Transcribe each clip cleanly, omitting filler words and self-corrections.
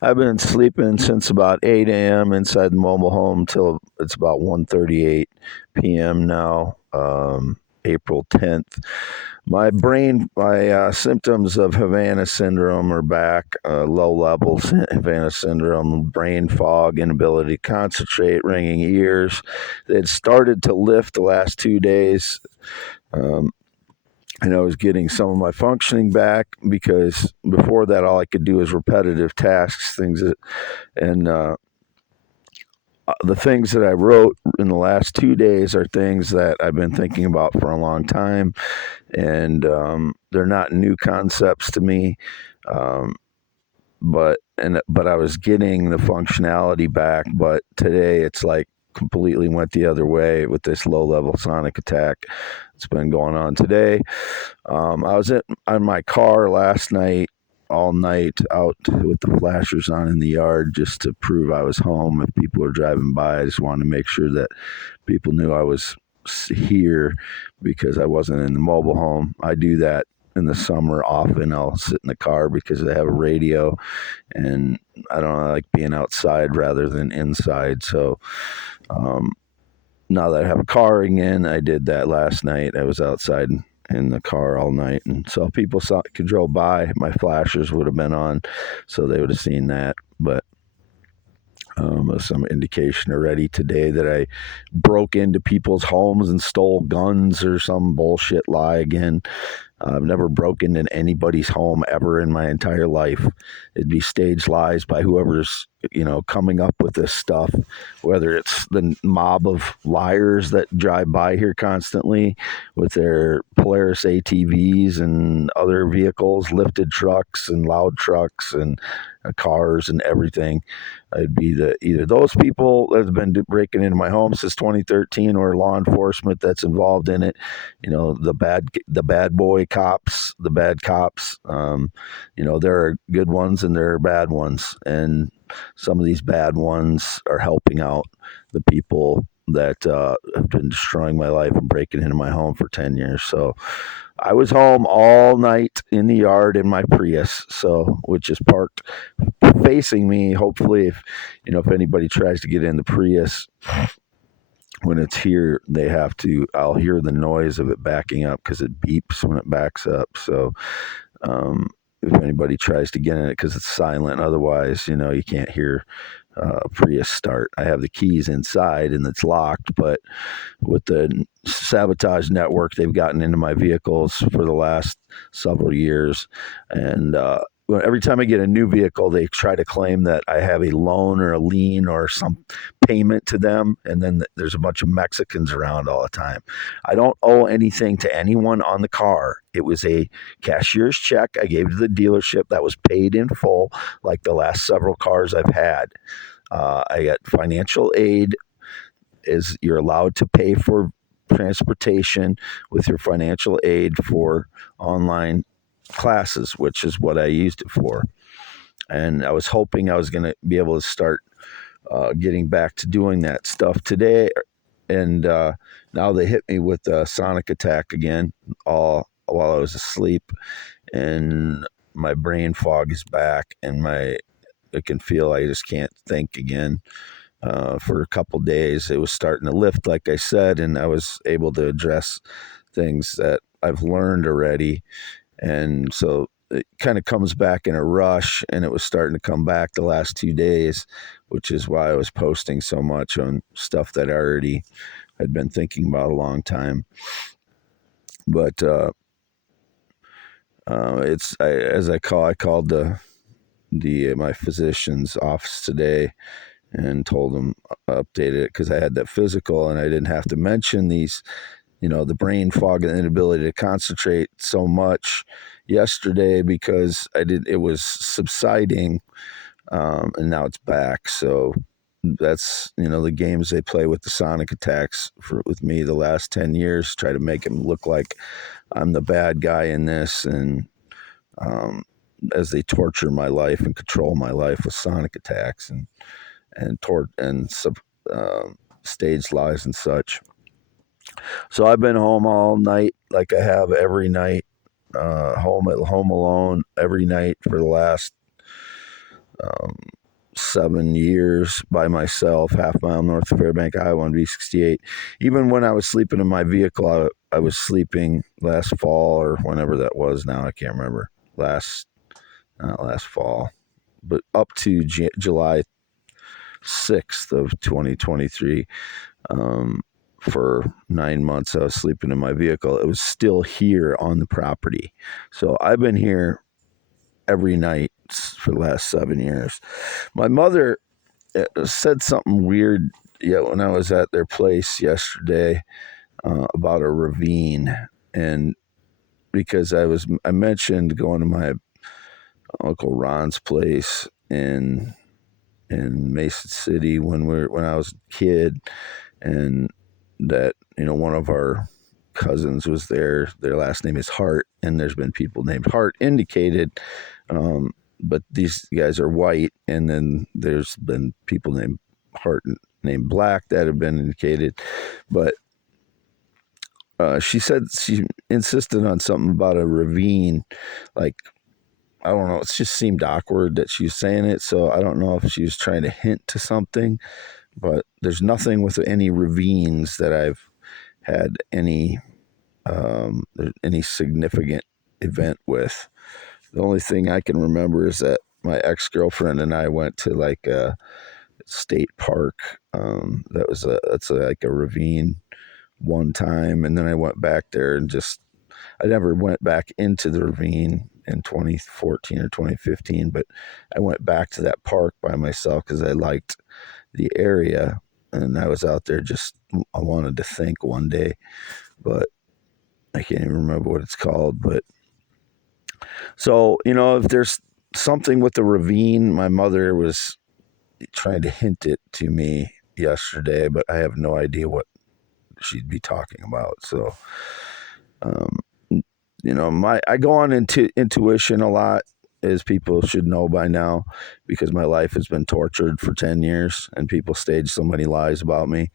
I've been sleeping since about 8 a.m. inside the mobile home till it's about 1:38 p.m. now, April 10th. My symptoms of Havana syndrome are back. Low levels Havana syndrome, brain fog, inability to concentrate, ringing ears. It started to lift the last 2 days. Um, and I was getting some of my functioning back because before that, all I could do was repetitive tasks, things that, and the things that I wrote in the last 2 days are things that I've been thinking about for a long time, and they're not new concepts to me. Um, but I was getting the functionality back, but today it's like completely went the other way with this low level sonic attack. It's been going on today. I was on my car last night, all night, out with the flashers on in the yard just to prove I was home. If people were driving by, I just wanted to make sure that people knew I was here because I wasn't in the mobile home. I do that in the summer often. I'll sit in the car because I have a radio, and I don't know, I like being outside rather than inside. So um, now that I have a car again, I did that last night. I was outside in the car all night, and so if people could drove by, my flashers would have been on, so they would have seen that. But some indication already today that I broke into people's homes and stole guns or some bullshit lie again. I've never broken into anybody's home ever in my entire life. It'd be staged lies by whoever's, coming up with this stuff, whether it's the mob of liars that drive by here constantly with their Polaris ATVs and other vehicles, lifted trucks and loud trucks and cars and everything. It'd be either those people that have been breaking into my home since 2013 or law enforcement that's involved in it. The bad boy cops, the bad cops. There are good ones and there are bad ones, and some of these bad ones are helping out the people that have been destroying my life and breaking into my home for 10 years. So I was home all night in the yard in my Prius, which is parked facing me. Hopefully, if anybody tries to get in the Prius when it's here, I'll hear the noise of it backing up because it beeps when it backs up. So if anybody tries to get in it, because it's silent, otherwise, you can't hear Prius start. I have the keys inside and it's locked, but with the sabotage network they've gotten into my vehicles for the last several years, and every time I get a new vehicle, they try to claim that I have a loan or a lien or some payment to them, and then there's a bunch of Mexicans around all the time. I don't owe anything to anyone on the car. It was a cashier's check I gave to the dealership that was paid in full, like the last several cars I've had. I got financial aid. Is you're allowed to pay for transportation with your financial aid for online classes, which is what I used it for. And I was hoping I was going to be able to start getting back to doing that stuff today. And now they hit me with a sonic attack again, all while I was asleep, and my brain fog is back, and I can feel I just can't think again. For a couple days, it was starting to lift, like I said, and I was able to address things that I've learned already. And so it kind of comes back in a rush, and it was starting to come back the last 2 days, which is why I was posting so much on stuff that I already had been thinking about a long time. But I called the my physician's office today and told them updated it because I had that physical and I didn't have to mention these, the brain fog and inability to concentrate so much yesterday because it was subsiding, and now it's back. So that's, the games they play with the sonic attacks with me the last 10 years, try to make them look like I'm the bad guy in this. And as they torture my life and control my life with sonic attacks and staged lies and such. So I've been home all night, like I have every night, home alone every night for the last um, 7 years by myself, half mile north of Fairbank, Iowa on V68. Even when I was sleeping in my vehicle, I was sleeping last fall or whenever that was now, I can't remember. Not last fall, but up to July 6th of 2023, for 9 months, I was sleeping in my vehicle. It was still here on the property. So I've been here every night for the last 7 years. My mother said something weird when I was at their place yesterday about a ravine, and because I mentioned going to my Uncle Ron's place in Mason City when I was a kid, and that one of our cousins was there. Their last name is Hart, and there's been people named Hart indicated, but these guys are white, and then there's been people named Hart named Black that have been indicated. But she said she insisted on something about a ravine. Like, I don't know, it just seemed awkward that she was saying it, so I don't know if she was trying to hint to something. But there's nothing with any ravines that I've had any significant event with. The only thing I can remember is that my ex-girlfriend and I went to like a state park. That's like a ravine one time, and then I went back there and I never went back into the ravine in 2014 or 2015, but I went back to that park by myself because I liked the area, and I was out there I wanted to think one day, but I can't even remember what it's called. But so, if there's something with the ravine, my mother was trying to hint it to me yesterday, but I have no idea what she'd be talking about. So, I go on into intuition a lot, as people should know by now, because my life has been tortured for 10 years and people stage so many lies about me.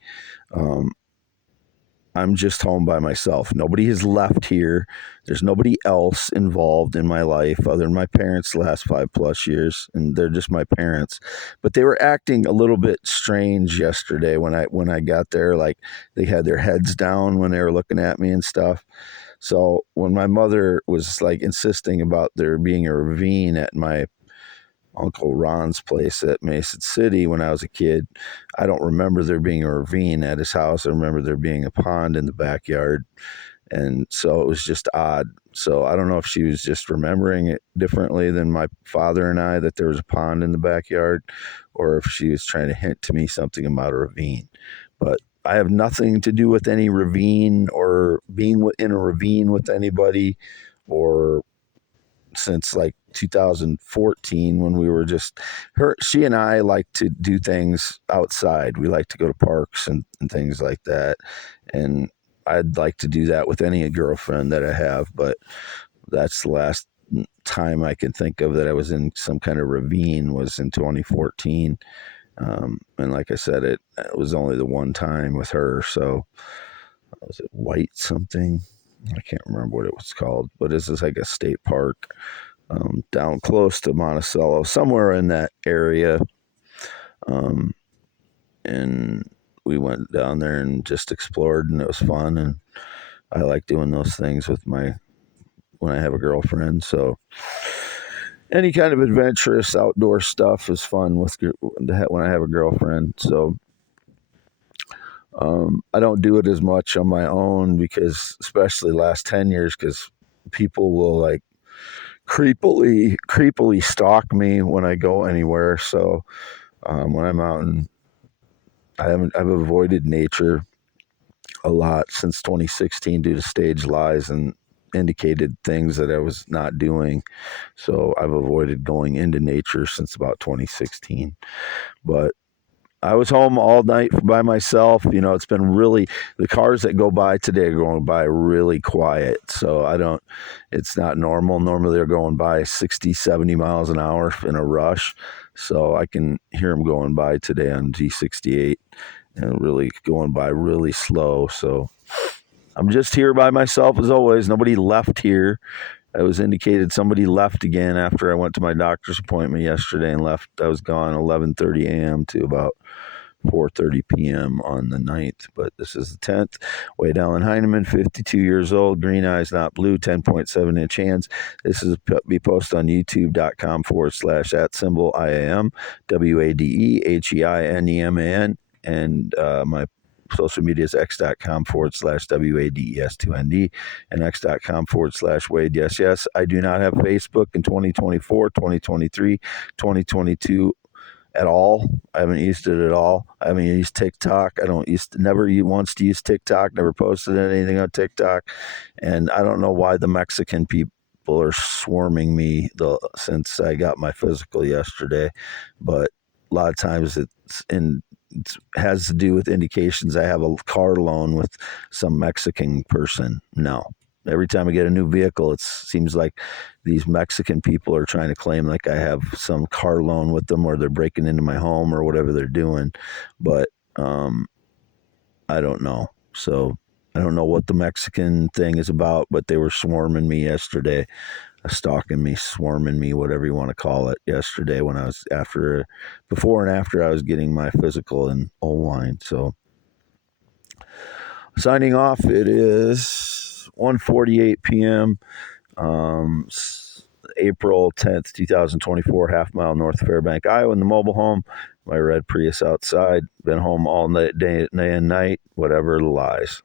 I'm just home by myself. Nobody has left here. There's nobody else involved in my life other than my parents the last 5+ years, and they're just my parents. But they were acting a little bit strange yesterday when I got there. Like, they had their heads down when they were looking at me and stuff. So when my mother was like insisting about there being a ravine at my Uncle Ron's place at Mason City when I was a kid, I don't remember there being a ravine at his house. I remember there being a pond in the backyard. And so it was just odd. So I don't know if she was just remembering it differently than my father and I, that there was a pond in the backyard, or if she was trying to hint to me something about a ravine. But I have nothing to do with any ravine or being in a ravine with anybody, or since like 2014 when we were she and I like to do things outside. We like to go to parks and things like that. And I'd like to do that with any girlfriend that I have, but that's the last time I can think of that I was in some kind of ravine was in 2014. And like I said, it was only the one time with her. So was it White something? I can't remember what it was called, but this is like a state park down close to Monticello, somewhere in that area. And we went down there and just explored, and it was fun. And I like doing those things when I have a girlfriend. So any kind of adventurous outdoor stuff is fun when I have a girlfriend. So I don't do it as much on my own, because especially last 10 years, because people will like creepily stalk me when I go anywhere. So when I'm out I've avoided nature a lot since 2016 due to stage lies and indicated things that I was not doing. So I've avoided going into nature since about 2016. But I was home all night by myself. It's been the cars that go by today are going by really quiet. So it's not normal. Normally they're going by 60, 70 miles an hour in a rush. So I can hear them going by today on G68 and really going by really slow. So I'm just here by myself as always. Nobody left here. it was indicated somebody left again after I went to my doctor's appointment yesterday and left. I was gone 11:30 a.m. to about 4:30 p.m. on the 9th, but this is the 10th. Wade Allen Heineman, 52 years old, green eyes, not blue, 10.7-inch hands. This is be posted on youtube.com/@ IAM, WADEHEINEMAN, and my social media is x.com/WADES2ND and x.com/Wade. Yes. I do not have Facebook in 2024, 2023, 2022 at all. I haven't used it at all. I haven't used TikTok. I don't never once to use TikTok, never posted anything on TikTok. And I don't know why the Mexican people are swarming me since I got my physical yesterday. But a lot of times it has to do with indications I have a car loan with some Mexican person. No. Every time I get a new vehicle, it seems like these Mexican people are trying to claim like I have some car loan with them, or they're breaking into my home or whatever they're doing. But I don't know. So I don't know what the Mexican thing is about, but they were swarming me yesterday, stalking me, swarming me, whatever you want to call it, yesterday when I was before and after I was getting my physical in Oelwein. So signing off, it is 1:48 p.m. April 10th, 2024, half mile north of Fairbank, Iowa, in the mobile home. My red Prius outside. Been home all day and night, whatever lies.